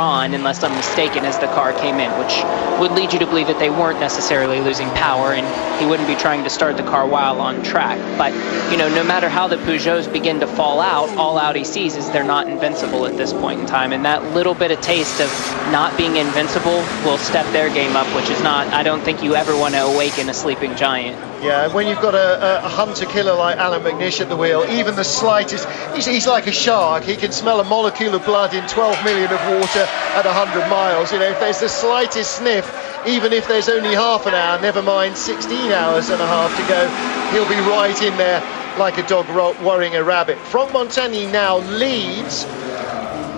on, unless I'm mistaken, as the car came in, which would lead you to believe that they weren't necessarily losing power and he wouldn't be trying to start the car while on track. But, you know, no matter how the Peugeots begin to fall out, all Audi sees is they're not invincible at this point in time, and that little bit of taste of not being invincible will step their game up, which is not, I don't think you ever want to awaken a sleeping giant. Yeah, when you've got a hunter-killer like Alan McNish at the wheel, even the slightest, he's like a shark. He can smell a molecule of blood in 12 million of water at 100 miles. You know, if there's the slightest sniff, even if there's only half an hour, never mind 16 hours and a half to go, he'll be right in there like a dog worrying a rabbit. Franck Montagny now leads,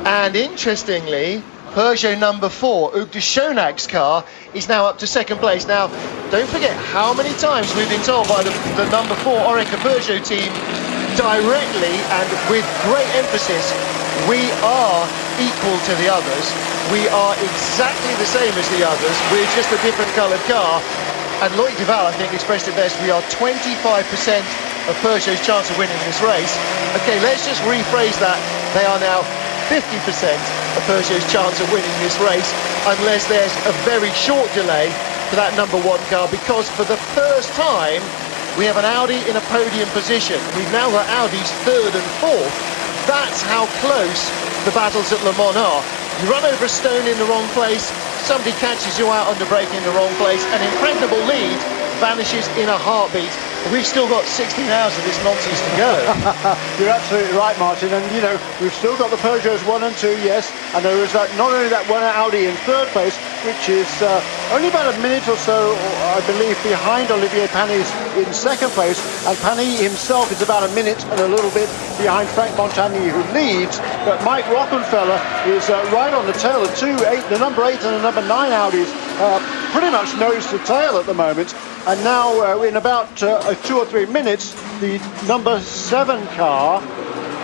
and interestingly, Peugeot number 4, Hugues de Schonach's car, is now up to second place. Now, don't forget how many times we've been told by the number 4 Oreca Peugeot team directly and with great emphasis, we are equal to the others. We are exactly the same as the others. We're just a different coloured car. And Loïc Duval, I think, expressed it best. We are 25% of Peugeot's chance of winning this race. Okay, let's just rephrase that. They are now 50% of Peugeot's chance of winning this race, unless there's a very short delay for that number 1 car, because for the first time we have an Audi in a podium position. We've now got Audis 3rd and 4th. That's how close the battles at Le Mans are. You run over a stone in the wrong place, somebody catches you out under brake in the wrong place, an impregnable lead vanishes in a heartbeat. We've still got 16 hours of this nonsense to go. You're absolutely right, Martin, and you know, we've still got the Peugeots 1 and 2, yes, and there is that, not only that one Audi in 3rd place, which is only about a minute or so, I believe, behind Olivier Panis in 2nd place, and Panis himself is about a minute and a little bit behind Franck Montagny, who leads, but Mike Rockenfeller is right on the tail of the number 8 and the number 9 Audis, pretty much nose to tail at the moment. And now in about 2 or 3 minutes, the number 7 car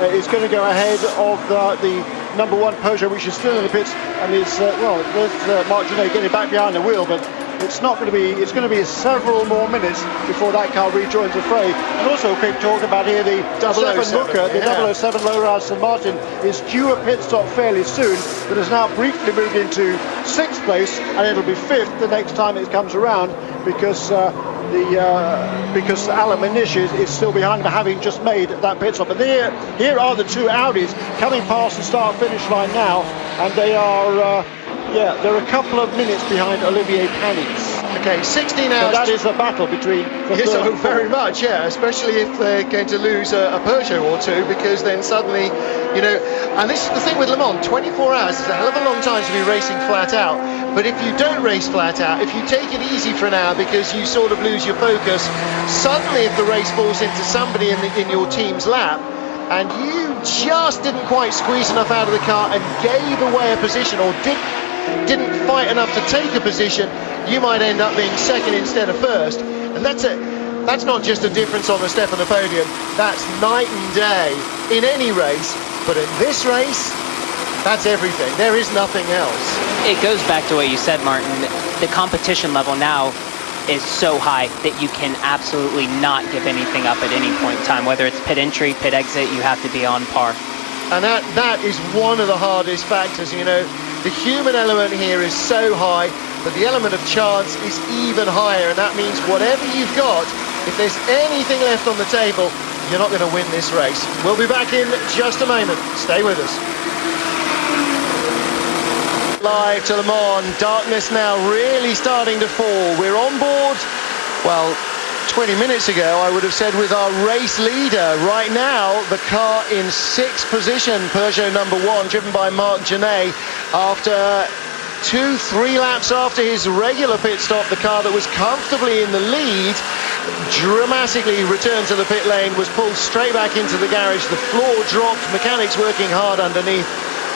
is going to go ahead of the number 1 Peugeot, which is still in the pits, and is well, there's Marc Genet getting back behind the wheel, but it's not going to be. It's going to be several more minutes before that car rejoins the fray. And also, a quick talk about here the 007 Looker, the 007 Laurent St. Martin is due a pit stop fairly soon, but has now briefly moved into 6th place, and it'll be 5th the next time it comes around, because because Alan McNish is still behind him, having just made that pit stop. And here are the 2 Audis coming past the start-finish line now, and they are. Yeah, they're a couple of minutes behind Olivier Panis. Okay, 16 hours. So that is a battle between the yes, third and very fourth. much, yeah, especially if they're going to lose a Peugeot or 2, because then suddenly, you know, and this is the thing with Le Mans, 24 hours is a hell of a long time to be racing flat out. But if you don't race flat out, if you take it easy for an hour because you sort of lose your focus, suddenly if the race falls into somebody in your team's lap, and you just didn't quite squeeze enough out of the car and gave away a position, or didn't fight enough to take a position, you might end up being 2nd instead of 1st. And that's not just a difference on the step of the podium, that's night and day in any race, but in this race, that's everything. There is nothing else. It goes back to what you said, Martin. The competition level now is so high that you can absolutely not give anything up at any point in time. Whether it's pit entry, pit exit, you have to be on par. And that is one of the hardest factors, you know. The human element here is so high, but the element of chance is even higher, and that means whatever you've got, if there's anything left on the table, you're not going to win this race. We'll be back in just a moment. Stay with us. Live to Le Mans, darkness now really starting to fall. We're on board, well, 20 minutes ago, I would have said, with our race leader. Right now, the car in 6th position, Peugeot number 1, driven by Marc Genet. After 2-3 laps after his regular pit stop, the car that was comfortably in the lead dramatically returned to the pit lane, was pulled straight back into the garage. The floor dropped, mechanics working hard underneath.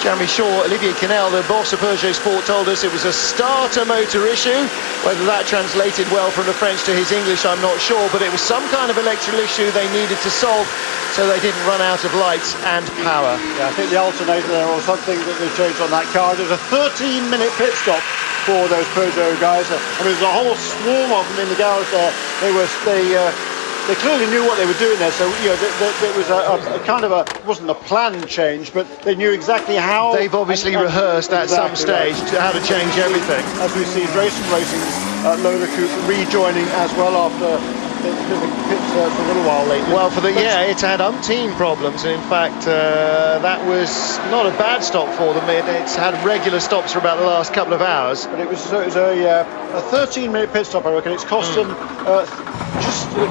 Jeremy Shaw, Olivier Canel, the boss of Peugeot Sport, told us it was a starter motor issue. Whether that translated well from the French to his English, I'm not sure, but it was some kind of electrical issue they needed to solve so they didn't run out of lights and power. Yeah, I think the alternator there or something that they changed on that car. There's a 13-minute pit stop for those Peugeot guys. I mean, there's a whole swarm of them in the garage there. they clearly knew what they were doing there. So you know, there was a kind of it wasn't a planned change, but they knew exactly how. They've obviously rehearsed at some stage how to change everything. As we've seen, Racing's Lola Coupe rejoining as well after pits for a little while lately. Well, it's had umpteen problems. In fact, that was not a bad stop for them. It's had regular stops for about the last couple of hours. But it was a 13-minute pit stop, I reckon. It's cost them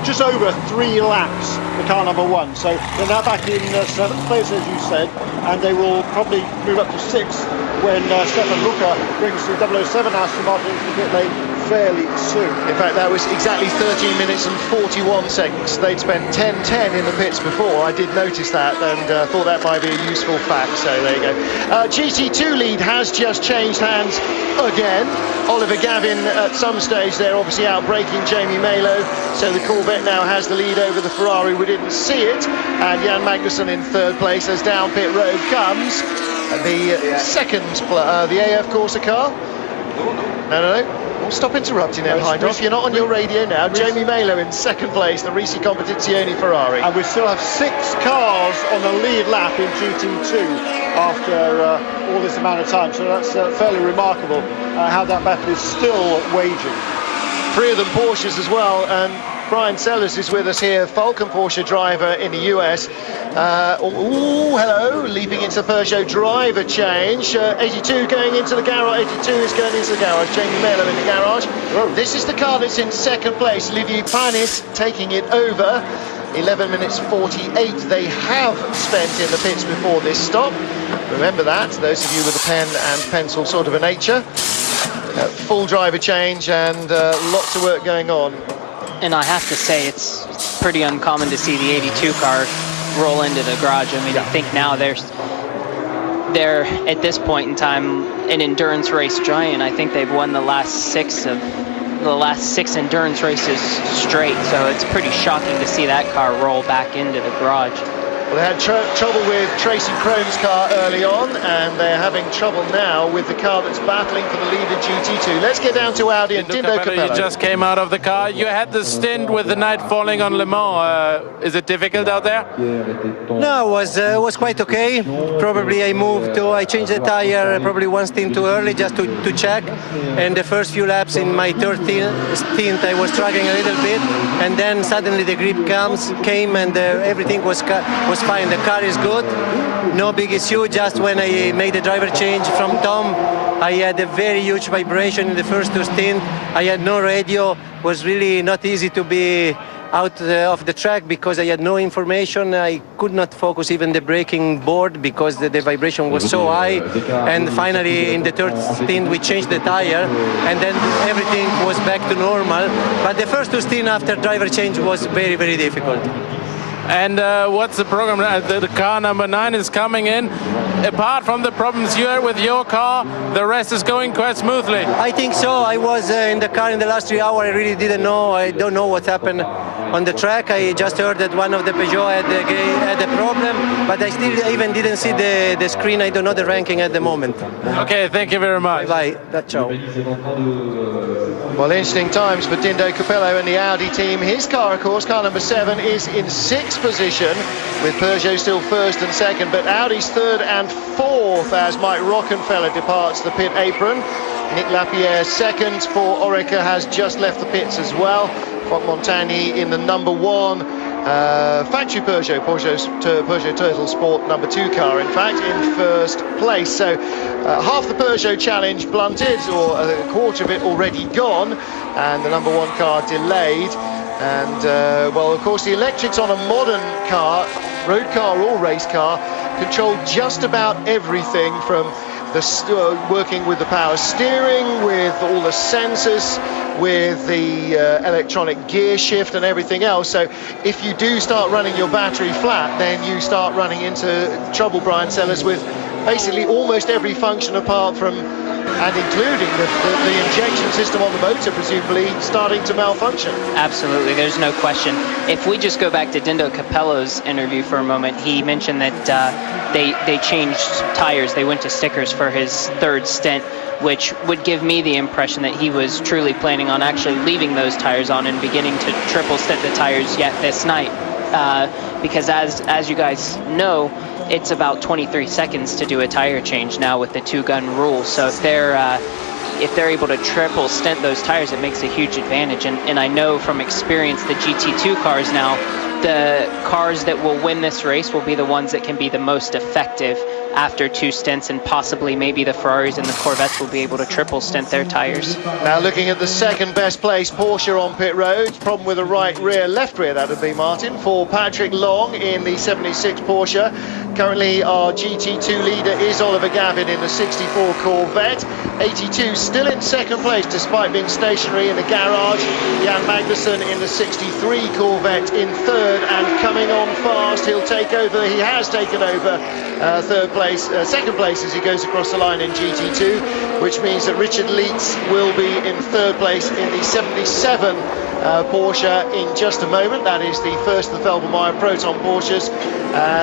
just over 3 laps, the car number 1. So they're now back in 7th place, as you said, and they will probably move up to 6th when Stefan Rucker brings the 007 Aston Martin into the pit lane fairly soon. In fact, that was exactly 13 minutes and 41 seconds. They'd spent 10:10 in the pits before. I did notice that and thought that might be a useful fact. So there you go. GT2 lead has just changed hands again. Oliver Gavin at some stage there obviously out braking Jamie Malo. So the Corvette now has the lead over the Ferrari. We didn't see it. And Jan Magnussen in 3rd place as down pit road comes the second, the AF Corsa car. No. Stop interrupting them, Heinrich. You're not on your radio now. Jamie Malo in 2nd place, the Risi Competizione Ferrari. And we still have 6 cars on the lead lap in GT2 after all this amount of time. So that's fairly remarkable how that battle is still waging. 3 of them Porsches as well. And Brian Sellers is with us here, Falcon Porsche driver in the US. Hello, leaping into Peugeot driver change. 82 going into the garage. 82 is going into the garage. Jamie Malo in the garage. This is the car that's in 2nd place. Olivier Panis taking it over. 11 minutes 48 they have spent in the pits before this stop. Remember that, those of you with a pen and pencil sort of a nature. Full driver change and lots of work going on. And I have to say, it's pretty uncommon to see the 82 car roll into the garage. I mean, I think now they're at this point in time an endurance race giant. I think they've won the last 6 endurance races straight. So it's pretty shocking to see that car roll back into the garage. Well, they had trouble with Tracy Krone's car early on, and they're having trouble now with the car that's battling for the lead at GT2. Let's get down to Audi and Dindo Capello. You just came out of the car. You had the stint with the night falling on Le Mans. Is it difficult out there? No, it was quite okay. Probably I changed the tire probably one stint too early just to check. And the first few laps in my 13th stint, I was struggling a little bit. And then suddenly the grip came and everything was fine. The car is good, no big issue. Just when I made the driver change from Tom, I had a very huge vibration in the first 2 stints. I had no radio. Was really not easy to be out of the track because I had no information. I could not focus even the braking board because the vibration was so high. And finally in the 3rd stint we changed the tire and then everything was back to normal. But the first 2 stints after driver change was very, very difficult. And what's the program? The car number 9 is coming in. Apart from the problems you had with your car, the rest is going quite smoothly. I think so. I was in the car in the last 3 hours. I really didn't know. I don't know what happened on the track. I just heard that one of the Peugeot had a problem, but I still even didn't see the screen. I don't know the ranking at the moment. Okay, thank you very much. Bye. Ciao. Well, interesting times for Dindo Capello and the Audi team. His car, of course, car number 7, is in 6th position, with Peugeot still 1st and 2nd, but Audi's 3rd and 4th as Mike Rockenfeller departs the pit apron. Nick Lapierre 2nd for Oreca has just left the pits as well. Franck Montagny in the number 1. Factory Peugeot Turtle Sport number 2 car, in fact, in 1st place. So half the Peugeot challenge blunted, or a quarter of it already gone, and the number 1 car delayed. And well, of course, the electrics on a modern car, road car or race car, control just about everything from the working with the power steering, with all the sensors, with the electronic gear shift and everything else. So if you do start running your battery flat, then you start running into trouble, Brian Sellers, with basically almost every function apart from And including the injection system on the motor, presumably starting to malfunction. Absolutely, there's no question. If we just go back to Dindo Capello's interview for a moment, he mentioned that they changed tires. They went to stickers for his third stint, which would give me the impression that he was truly planning on actually leaving those tires on and beginning to triple stint the tires yet this night. Because as you guys know, it's about 23 seconds to do a tire change now with the two-gun rule. So if they're able to triple stint those tires, it makes a huge advantage. And I know from experience, the GT2 cars now, the cars that will win this race will be the ones that can be the most effective after two stints, and possibly maybe the Ferraris and the Corvettes will be able to triple stint their tires. Now looking at the second best place Porsche on pit road, problem with the right rear, left rear that would be, Martin, for Patrick Long in the 76 Porsche. Currently our GT2 leader is Oliver Gavin in the 64 Corvette. 82 still in second place despite being stationary in the garage. Jan Magnussen in the 63 Corvette in third, and coming on fast, he'll take over, he has taken over second place as he goes across the line in GT2, which means that Richard Leitz will be in third place in the 77 Porsche in just a moment. That is the first of the Felbermeyer Proton Porsches.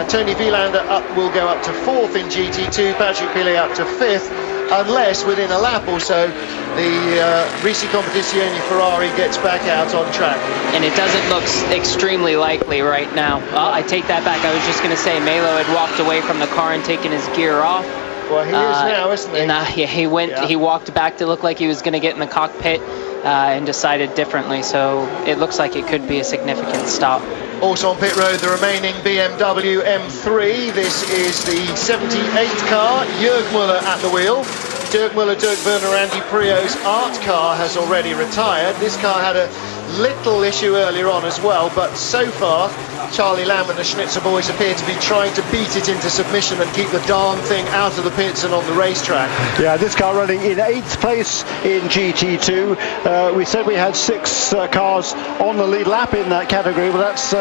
Tony Vielander will go up to fourth in GT2, Patrick Pilet up to fifth, unless within a lap or so the Risi Competizione Ferrari gets back out on track. And it doesn't look extremely likely right now. I take that back. I was just going to say Melo had walked away from the car and taken his gear off. Well, he is now, isn't he? And he walked back to look like he was going to get in the cockpit and decided differently. So it looks like it could be a significant stop. Also on pit road, the remaining BMW M3. This is the 78 car, Jörg Muller at the wheel. Dirk Muller, Dirk Werner, Andy Prio's art car has already retired. This car had a little issue earlier on as well, but so far Charlie Lamb and the Schnitzer boys appear to be trying to beat it into submission and keep the darn thing out of the pits and on the racetrack. Yeah, this car running in 8th place in GT2. We said we had 6 cars on the lead lap in that category. Well, that's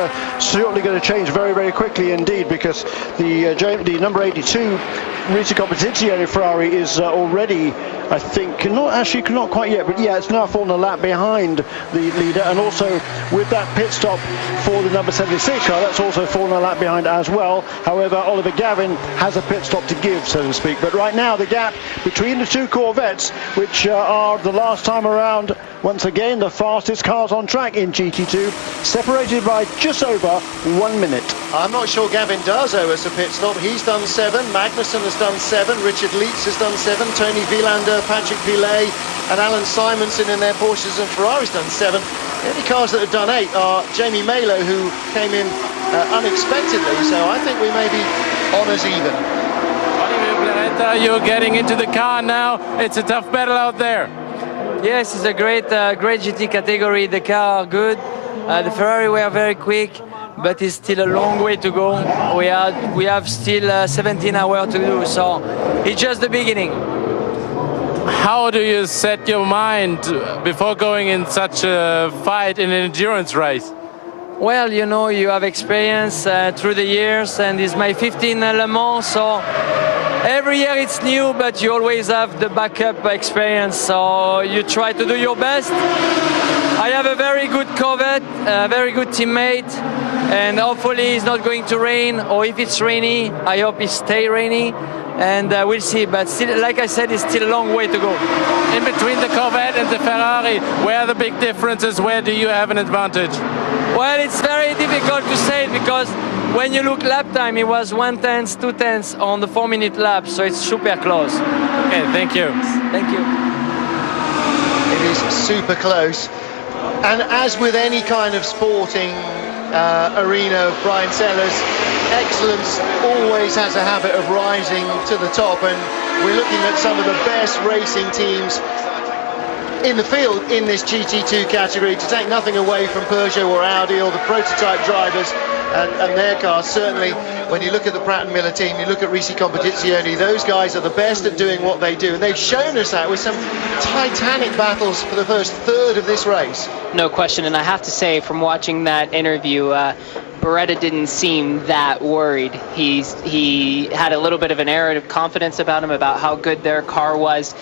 certainly going to change very, very quickly indeed, because the number 82 Risi Competizione Ferrari is already, I think, not quite yet, but yeah, it's now fallen a lap behind the leader. And also with that pit stop for the number 76 car, that's also fallen a lap behind as well. However, Oliver Gavin has a pit stop to give, so to speak. But right now the gap between the two Corvettes, which are the last time around, once again the fastest cars on track in GT2, separated by just over 1 minute. I'm not sure Gavin does owe us a pit stop. He's done 7, Magnussen has done 7, Richard Leitz has done 7, Tony Vielander, Patrick Pilet and Alan Simonson in their Porsches and Ferraris done 7. The only cars that have done 8 are Jamie Melo, who came in unexpectedly, so I think we may be on as even. You're getting into the car now. It's a tough battle out there. Yes, it's a great GT category. The car are good. The Ferrari were very quick, but it's still a long way to go. We have still 17 hours to do, so it's just the beginning. How do you set your mind before going in such a fight in an endurance race? Well, you know, you have experience through the years, and it's my 15th Le Mans, so every year it's new, but you always have the backup experience, so you try to do your best. I have a very good Corvette, a very good teammate, and hopefully it's not going to rain, or if it's rainy, I hope it stays rainy, and we'll see. But still, like I said, it's still a long way to go. In between the Corvette and the Ferrari, where are the big differences? Where do you have an advantage? Well, it's very difficult to say it, because when you look lap time, it was 1/10, 2/10 on the 4-minute lap, so it's super close. Okay, thank you. Thank you. It is super close. And as with any kind of sporting arena, Brian Sellers, excellence always has a habit of rising to the top, and we're looking at some of the best racing teams in the field in this GT2 category, to take nothing away from Peugeot or Audi or the prototype drivers and their cars. Certainly when you look at the Pratt & Miller team, you look at Risi Competizione, those guys are the best at doing what they do, and they've shown us that with some titanic battles for the first third of this race. No question, and I have to say, from watching that interview, Beretta didn't seem that worried. He had a little bit of an air of confidence about him, about how good their car was,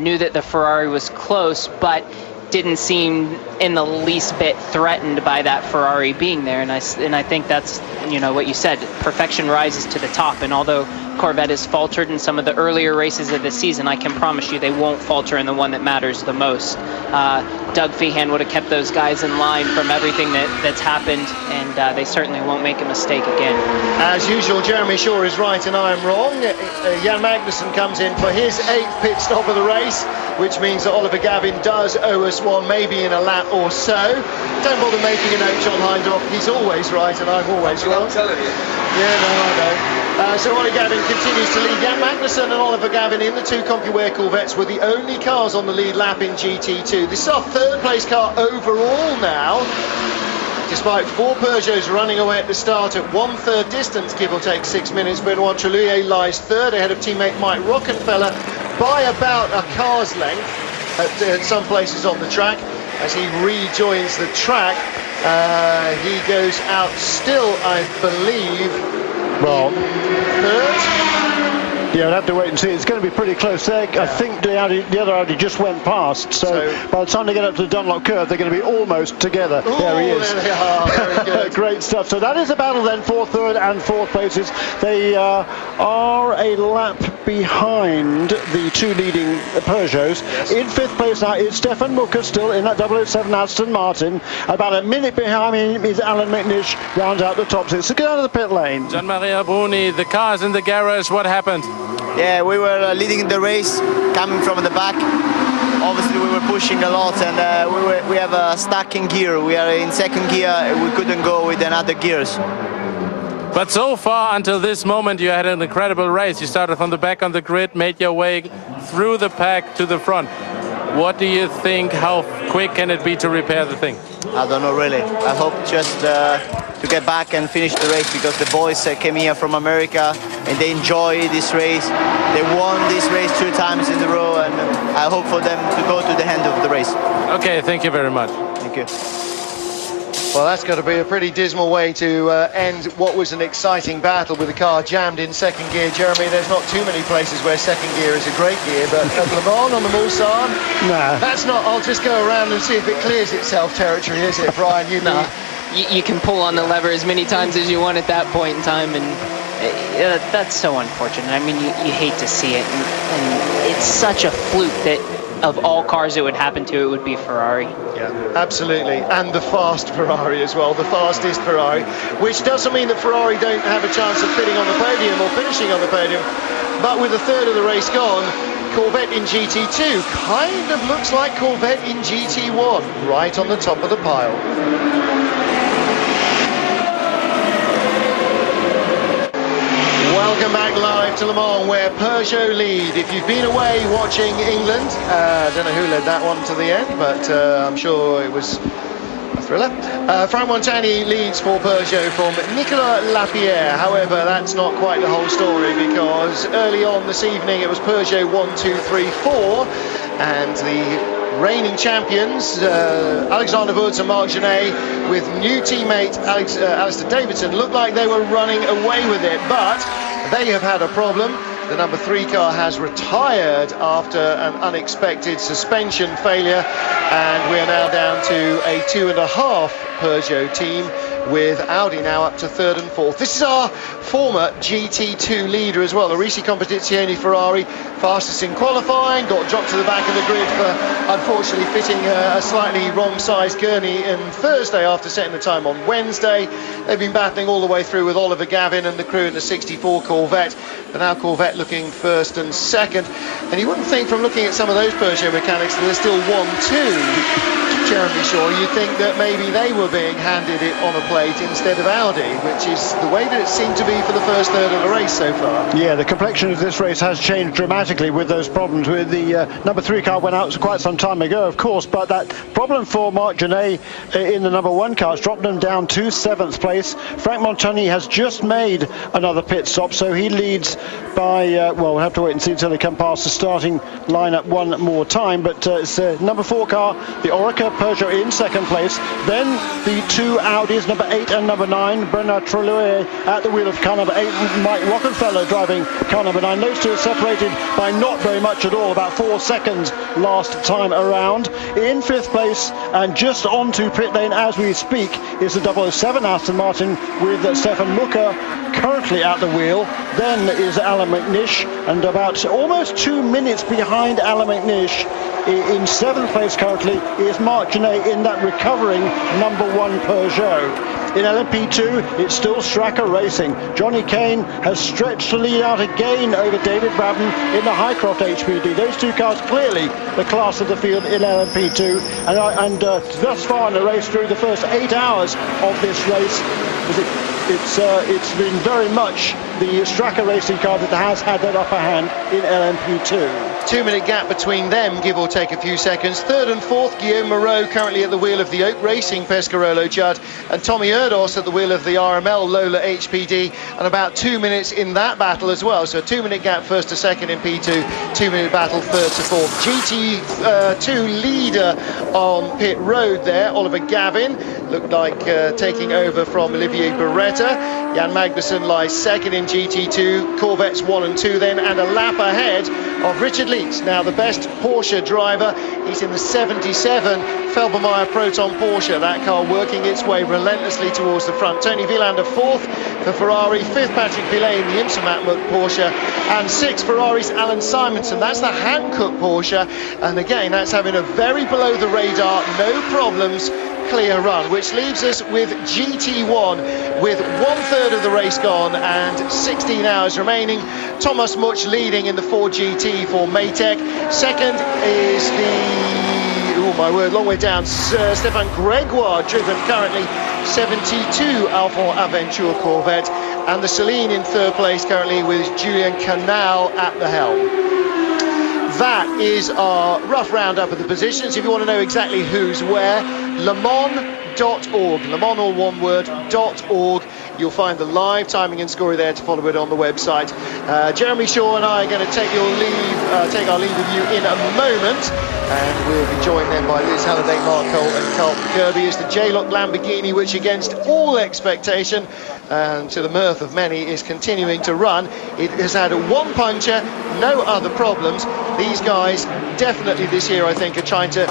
knew that the Ferrari was close, but didn't seem in the least bit threatened by that Ferrari being there. And I think that's, you know, what you said, perfection rises to the top. And although Corvette has faltered in some of the earlier races of the season, I can promise you they won't falter in the one that matters the most. Doug Feehan would have kept those guys in line from everything that's happened, and they certainly won't make a mistake again. As usual, Jeremy Shaw is right and I am wrong. Jan Magnussen comes in for his 8th pit stop of the race, which means that Oliver Gavin does owe us one, maybe in a lap or so. Don't bother making a note, John Hindhaugh. He's always right and I'm always wrong. I'm telling you. Yeah, no, I know. So Oliver Gavin continues to lead. Jan Magnussen and Oliver Gavin in the 2 CompuWare Corvettes were the only cars on the lead lap in GT2. This is our 3rd place car overall now, despite 4 Peugeots running away at the start at 1/3 distance, give or take 6 minutes. Benoit Trellier lies 3rd ahead of teammate Mike Rockenfeller by about a car's length at some places on the track. As he rejoins the track, he goes out still, I believe, well, 3rd. Yeah, we'll have to wait and see. It's going to be pretty close there. I think the other Audi just went past, so by the time they get up to the Dunlop curve, they're going to be almost together. Ooh, there he is. There they are. Very good. Great stuff. So that is a battle then for 3rd and 4th places. They are a lap behind the 2 leading Peugeots. Yes. In 5th place now is Stefan Mucker, still in that 007 Aston Martin. About a minute behind him is Alan McNish, rounds out the top 6. So get out of the pit lane. Gian-Maria Bruni, the car's in the garage. What happened? Yeah, we were leading the race, coming from the back. Obviously, we were pushing a lot, and we have a stuck in gear. We are in 2nd gear. We couldn't go with another gears. But so far, until this moment, you had an incredible race. You started from the back on the grid, made your way through the pack to the front. What do you think? How quick can it be to repair the thing? I don't know, really. I hope just to get back and finish the race, because the boys came here from America and they enjoy this race. They won this race 2 times in a row, and I hope for them to go to the end of the race. Okay, thank you very much. Thank you. Well, that's got to be a pretty dismal way to end what was an exciting battle with the car jammed in 2nd gear. Jeremy, there's not too many places where 2nd gear is a great gear, but at Le Mans on the Mulsanne, nah. That's not, I'll just go around and see if it clears itself territory, is it, Brian? You can pull on the lever as many times as you want at that point in time, and that's so unfortunate. I mean, you hate to see it, and it's such a fluke that of all cars it would happen to, it would be Ferrari. Yeah, absolutely, and the fast Ferrari as well, the fastest Ferrari, which doesn't mean that Ferrari don't have a chance of fitting on the podium or finishing on the podium, but with 1/3 of the race gone, Corvette in GT2 kind of looks like Corvette in GT1, right on the top of the pile. Welcome back live to Le Mans, where Peugeot lead. If you've been away watching England, I don't know who led that one to the end, but I'm sure it was a thriller. Frank Montani leads for Peugeot from Nicolas Lapierre. However, that's not quite the whole story, because early on this evening it was Peugeot 1, 2, 3, 4, and the reigning champions, Alexander Wurz and Marc Genet, with new teammate Alistair Davidson, looked like they were running away with it, but they have had a problem. The number 3 car has retired after an unexpected suspension failure, and we are now down to a 2.5 Peugeot team, with Audi now up to 3rd and 4th. This is our former GT2 leader as well, Arisi Competizione Ferrari, fastest in qualifying, got dropped to the back of the grid for unfortunately fitting a slightly wrong-sized gurney on Thursday after setting the time on Wednesday. They've been battling all the way through with Oliver Gavin and the crew in the 64 Corvette, but now Corvette looking 1st and 2nd. And you wouldn't think, from looking at some of those Peugeot mechanics, that there's still 1-2. Jeremy Shaw, you'd think that maybe they were being handed it on a plate instead of Audi, which is the way that it seemed to be for the first 1/3 of the race so far. Yeah, the complexion of this race has changed dramatically with those problems. With the number 3 car went out quite some time ago, of course, but that problem for Marc Genet in the number 1 car has dropped them down to 7th place. Frank Montani has just made another pit stop, so he leads by, well, we'll have to wait and see until they come past the starting lineup one more time, but it's number 4 car, the Oreca Peugeot in 2nd place, then the 2 Audis, number number 8 and number 9. Bernard Trellier at the wheel of car number 8. Mike Rockefeller driving car number 9. Those two are separated by not very much at all, about 4 seconds last time around. In 5th place and just onto pit lane as we speak is the 007 Aston Martin with Stefan Mucker currently at the wheel. Then is Alan McNish, and about almost 2 minutes behind Alan McNish in 7th place currently is Mark Genet in that recovering number 1 Peugeot. In LMP2, it's still Stracker Racing. Johnny Kane has stretched the lead out again over David Braben in the Highcroft HPD. Those two cars clearly the class of the field in LMP2. And thus far in the race, through the first 8 hours of this race, it's been very much the Stracker Racing car that has had that upper hand in LMP2. 2-minute gap between them, give or take a few seconds. 3rd and 4th, Guillaume Moreau currently at the wheel of the Oak Racing Pescarolo Judd, and Tommy Erdos at the wheel of the RML Lola HPD, and about 2 minutes in that battle as well. So a 2-minute gap 1st to 2nd in P2, 2-minute battle 3rd to 4th. GT2 leader on pit road there, Oliver Gavin, looked like taking over from Olivier Beretta. Jan Magnussen lies 2nd in GT2, Corvettes 1 and 2 then, and a lap ahead of Richard Leeds, now the best Porsche driver. He's in the 77 Felbermeyer Proton Porsche, that car working its way relentlessly towards the front. Tony Vilander 4th for Ferrari, 5th Patrick Pilet in the IMSA Matmut Porsche, and 6th Ferrari's Alan Simonson. That's the Hankook Porsche, and again that's having a very below the radar, no problems, clear run, which leaves us with GT1 with 1/3 of the race gone and 16 hours remaining. Thomas Much leading in the 4GT for Maytech. 2nd is the, oh my word, long way down, Stefan Gregoire, driven currently 72 Alphon Aventure Corvette, and the Celine in 3rd place currently with Julien Canal at the helm. That is our rough roundup of the positions. If you want to know exactly who's where, lemans.org, Le Mans all one word, .org. You'll find the live timing and scoring there to follow it on the website. Jeremy Shaw and I are going to take our leave of you in a moment, and we'll be joined then by Liz Halliday, Mark Cole and Carlton Kirby as the J-Lock Lamborghini, which against all expectation and to the mirth of many is continuing to run. It has had a one-puncher, no other problems. These guys definitely this year, I think, are trying to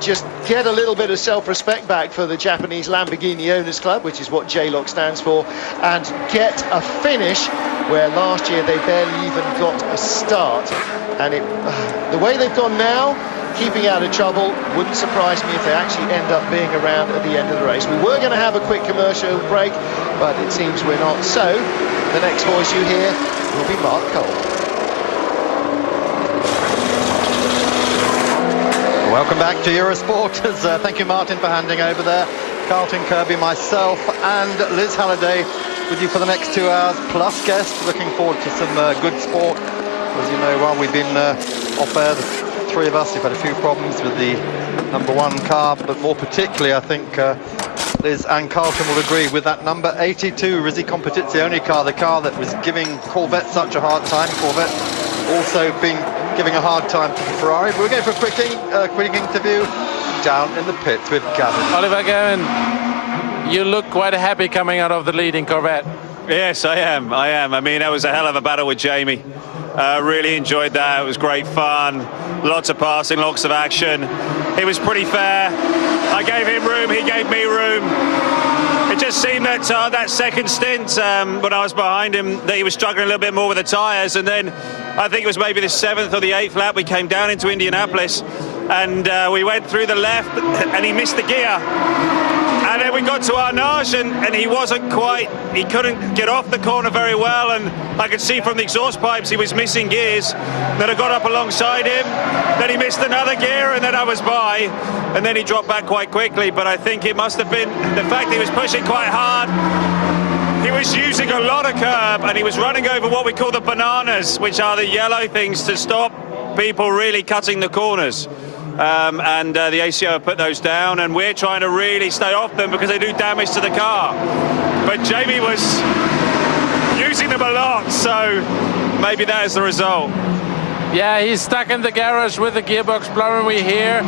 just get a little bit of self-respect back for the Japanese Lamborghini Owners Club, which is what J-Lock stands for, and get a finish where last year they barely even got a start. And the way they've gone now, keeping out of trouble, wouldn't surprise me if they actually end up being around at the end of the race. We were going to have a quick commercial break, but it seems we're not. So the next voice you hear will be Mark Cole. Welcome back to Eurosport. Thank you, Martin, for handing over there. Carlton Kirby, myself and Liz Halliday with you for the next 2 hours, plus guests. Looking forward to some good sport. As you know, while we've been off air, the three of us have had a few problems with the number 1 car, but more particularly, I think Liz and Carlton will agree with that number 82 Rizzi Competizione car, the car that was giving Corvette such a hard time. Corvette also been giving a hard time to the Ferrari. We're going for a quick interview down in the pits with Gavin. Oliver Gavin, you look quite happy coming out of the leading Corvette. Yes, I am. I mean, that was a hell of a battle with Jamie. Really enjoyed that. It was great fun. Lots of passing, lots of action. It was pretty fair. I gave him room, he gave me room. It just seemed that that second stint, when I was behind him, that he was struggling a little bit more with the tyres. And then I think it was maybe the 7th or the 8th lap, we came down into Indianapolis and we went through the left and he missed the gear. And then we got to Arnage and he wasn't quite, he couldn't get off the corner very well, and I could see from the exhaust pipes he was missing gears. Then I got up alongside him, then he missed another gear, and then I was by, and then he dropped back quite quickly. But I think it must have been the fact that he was pushing quite hard. He was using a lot of curb and he was running over what we call the bananas, which are the yellow things to stop people really cutting the corners. The ACO put those down, and we're trying to really stay off them because they do damage to the car. But Jamie was using them a lot, so maybe that is the result. Yeah, he's stuck in the garage with the gearbox blowing. We hear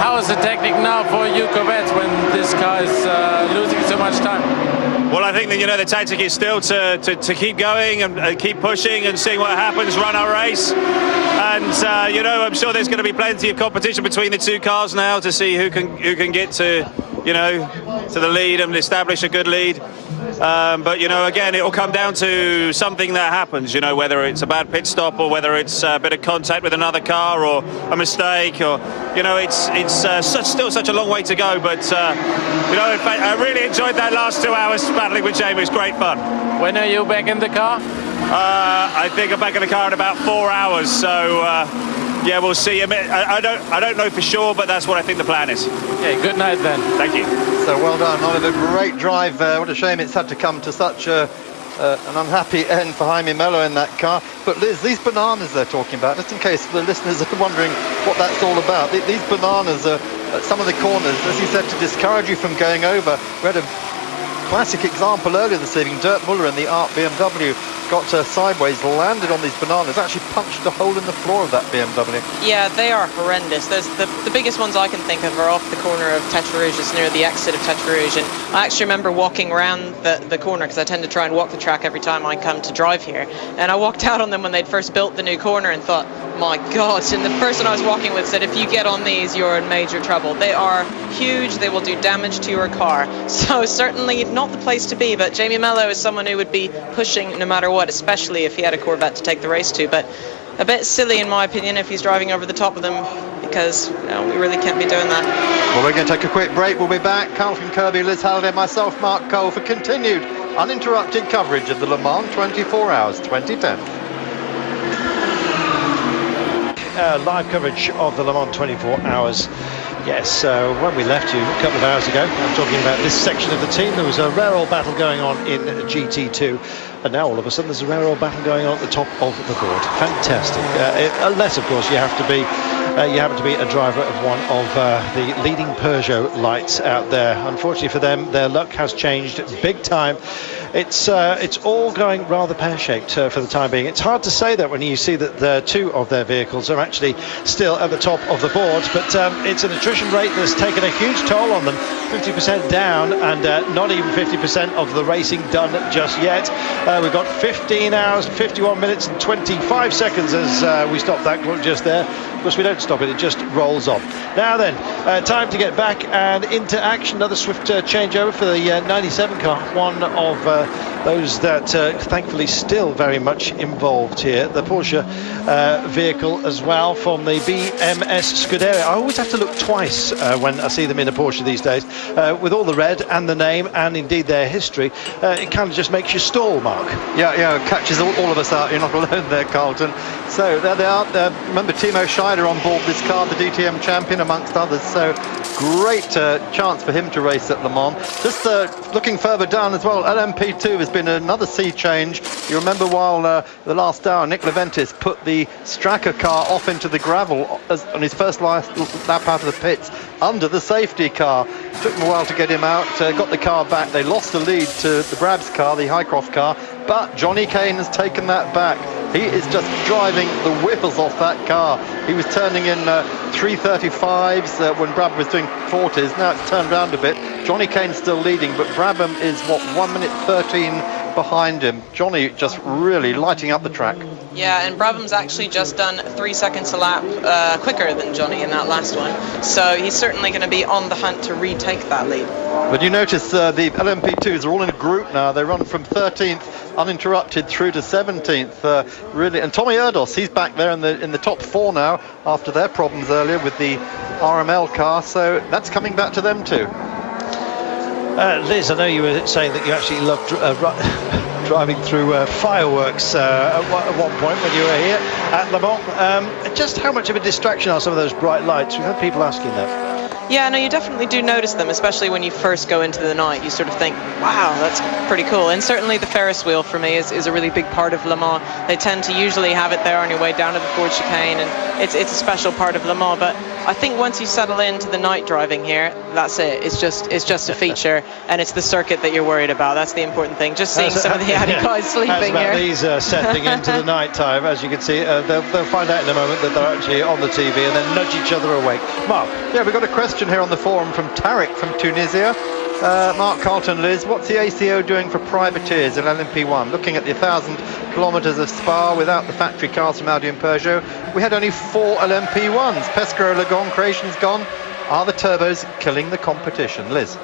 How is the technique now for you, Corvettes, when this car is losing so much time? Well, I think that, you know, the tactic is still to keep going and keep pushing and seeing what happens, run our race. And, you know, I'm sure there's going to be plenty of competition between the two cars now to see who can get to, you know, to the lead and establish a good lead. But, you know, again, it will come down to something that happens, you know, whether it's a bad pit stop or whether it's a bit of contact with another car or a mistake or, you know, it's still such a long way to go. But, you know, in fact, I really enjoyed that last 2 hours battling with Jamie. It was great fun. When are you back in the car? I think I'm back in the car in about 4 hours. So, yeah, we'll see. I don't know for sure, but that's what I think the plan is. Okay, good night then. Thank you. So well done, Oliver. Great drive. What a shame it's had to come to such an unhappy end for Jaime Mello in that car. But Liz, these bananas they're talking about, just in case the listeners are wondering what that's all about. These bananas are at some of the corners, as you said, to discourage you from going over. We had a classic example earlier this evening. Dirk Muller in the Art BMW got sideways, landed on these bananas, actually punched a hole in the floor of that BMW. Yeah, they are horrendous. There's the biggest ones I can think of are off the corner of Tête Rouge, just near the exit of Tête Rouge. And I actually remember walking around the corner, because I tend to try and walk the track every time I come to drive here. And I walked out on them when they'd first built the new corner and thought, my God. And the person I was walking with said, if you get on these, you're in major trouble. They are huge. They will do damage to your car. So certainly not the place to be. But Jamie Mello is someone who would be pushing no matter what, especially if he had a Corvette to take the race to. But a bit silly, in my opinion, if he's driving over the top of them, because we really can't be doing that. Well, we're going to take a quick break. We'll be back. Carlton Kirby, Liz Halliday, myself, Mark Cole, for continued uninterrupted coverage of the Le Mans 24 Hours 2010. Live coverage of the Le Mans 24 Hours. Yes, when we left you a couple of hours ago, I'm talking about this section of the team. There was a rare old battle going on in GT2, and now all of a sudden there's a rare old battle going on at the top of the board. Fantastic. Unless, of course, you happen to be a driver of one of the leading Peugeot lights out there. Unfortunately for them, their luck has changed big time. It's all going rather pear-shaped for the time being. It's hard to say that when you see that two of their vehicles are actually still at the top of the board, but it's an attrition rate that's taken a huge toll on them. 50% down, and not even 50% of the racing done just yet. We've got 15 hours, 51 minutes and 25 seconds as we stop that clock just there. Of course, we don't stop it, it just rolls on. Now then, time to get back and into action. Another swift changeover for the 97 car, one of those that thankfully still very much involved here. The Porsche vehicle as well from the BMS Scuderia. I always have to look twice when I see them in a Porsche these days. With all the red and the name and indeed their history, it kind of just makes you stall, Mark. Yeah, it catches all of us out. You're not alone there, Carlton. So there they are. Remember Timo Scheider on board this car, the DTM champion amongst others. So great chance for him to race at Le Mans. Just looking further down as well, LMP2 has been another sea change. You remember while the last hour, Nick Leventis put the Stracker car off into the gravel on his first lap out of the pits under the safety car. Took them a while to get him out, got the car back. They lost the lead to the Brabs car, the Highcroft car, but Johnny Kane has taken that back. He is just driving the wheels off that car. He was turning in 335s when Brabham was doing 40s. Now it's turned around a bit. Johnny Kane's still leading, but Brabham is, 1 minute 13 behind him. Johnny just really lighting up the track. Yeah, and Brabham's actually just done 3 seconds a lap quicker than Johnny in that last one. So he's certainly going to be on the hunt to retake that lead. But you notice the LMP2s are all in a group now. They run from 13th uninterrupted through to 17th. Really, and Tommy Erdos, he's back there in the top four now after their problems earlier with the RML car. So that's coming back to them too. Liz, I know you were saying that you actually loved driving through fireworks at one point when you were here at Le Mans. Just how much of a distraction are some of those bright lights? We've had people asking that. Yeah, no, you definitely do notice them, especially when you first go into the night. You sort of think, wow, that's pretty cool. And certainly the Ferris wheel for me is a really big part of Le Mans. They tend to usually have it there on your way down to the Ford chicane, and it's a special part of Le Mans. But I think once you settle into the night driving here, that's it. It's just a feature, and it's the circuit that you're worried about. That's the important thing. Just seeing some of the Audi guys sleeping here. These settling into the night time, as you can see. They'll find out in a moment that they're actually on the TV and then nudge each other awake. Mark? Yeah, we've got a question here on the forum from Tarek from Tunisia. Mark, Carlton, Liz, what's the ACO doing for privateers in LMP1? Looking at the 1,000 kilometres of Spa without the factory cars from Audi and Peugeot, we had only 4 LMP1s. Pescara, Lagon, Creation's gone. Are the turbos killing the competition? Liz?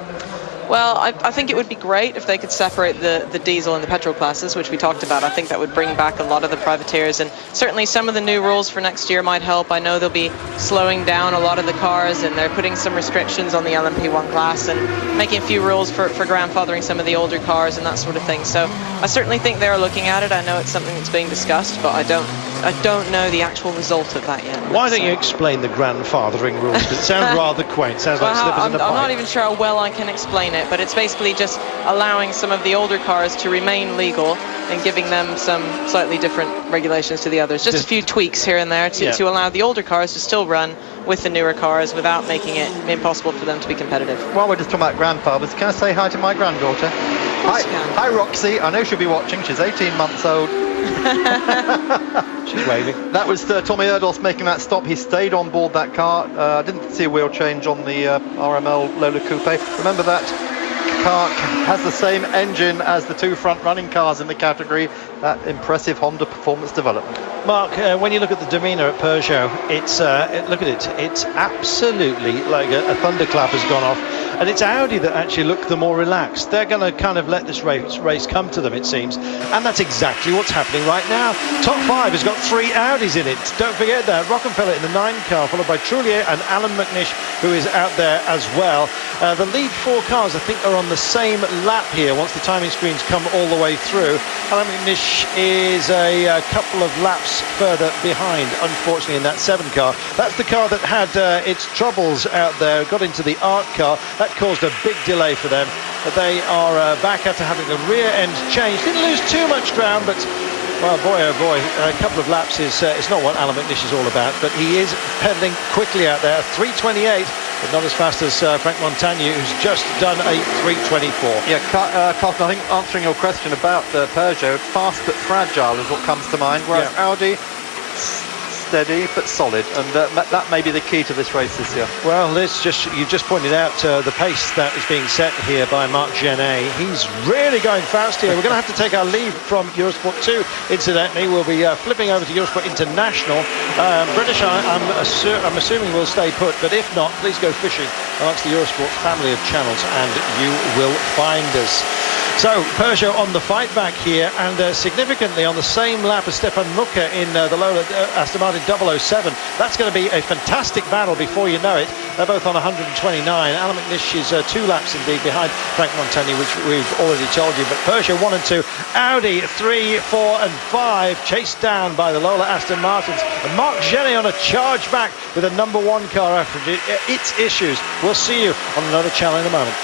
Well, I think it would be great if they could separate the diesel and the petrol classes, which we talked about. I think that would bring back a lot of the privateers, and certainly some of the new rules for next year might help. I know they'll be slowing down a lot of the cars, and they're putting some restrictions on the LMP1 class and making a few rules for grandfathering some of the older cars and that sort of thing. So I certainly think they're looking at it. I know it's something that's being discussed, but I don't know the actual result of that yet. Why don't you explain the grandfathering rules? Because it sounds rather quaint. Sounds like slippers in a pipe. I'm not even sure how well I can explain it, but it's basically just allowing some of the older cars to remain legal and giving them some slightly different regulations to the others. Just a few tweaks here and there to allow the older cars to still run with the newer cars without making it impossible for them to be competitive. While we're just talking about grandfathers, can I say hi to my granddaughter? Hi, Roxy. I know she'll be watching. She's 18 months old. She's waving. That was Tommy Erdos making that stop. He stayed on board that car. I didn't see a wheel change on the RML Lola Coupe. Remember that car has the same engine as the 2 front running cars in the category. That impressive Honda performance development. Mark, when you look at the demeanour at Peugeot, it's look at it. It's absolutely like a thunderclap has gone off. And it's Audi that actually look the more relaxed. They're going to kind of let this race come to them, it seems. And that's exactly what's happening right now. Top 5 has got 3 Audis in it. Don't forget that. Rockenfeller in the 9 car, followed by Trullier and Alan McNish, who is out there as well. The lead 4 cars, I think, are on the same lap here once the timing screens come all the way through. Alan McNish is a couple of laps further behind, unfortunately, in that 7 car. That's the car that had its troubles out there, got into the ARC car. That caused a big delay for them. They are back after having the rear end changed. Didn't lose too much ground, but well, boy oh boy, a couple of laps is it's not what Alan McNish is all about, but he is pedaling quickly out there. 3:28, but not as fast as Frank Montagny, who's just done a 3:24. Yeah, Carlton, I think answering your question about Peugeot, fast but fragile is what comes to mind, whereas Audi, steady but solid, and that may be the key to this race this year. Well, Liz, you've just pointed out the pace that is being set here by Marc Genet. He's really going fast here. We're going to have to take our leave from Eurosport 2, incidentally. We'll be flipping over to Eurosport International. British, I'm assuming will stay put, but if not, please go fishing amongst the Eurosport family of channels and you will find us. So, Peugeot on the fight back here, and significantly on the same lap as Stefan Mucker in the Lola Aston Martin 007. That's going to be a fantastic battle before you know it. They're both on 129. Alan McNish is 2 laps indeed behind Frank Montagny, which we've already told you. But Peugeot 1 and 2, Audi 3, 4 and 5, chased down by the Lola Aston Martins. And Marc Genet on a charge back with a number 1 car after its issues. We'll see you on another channel in a moment.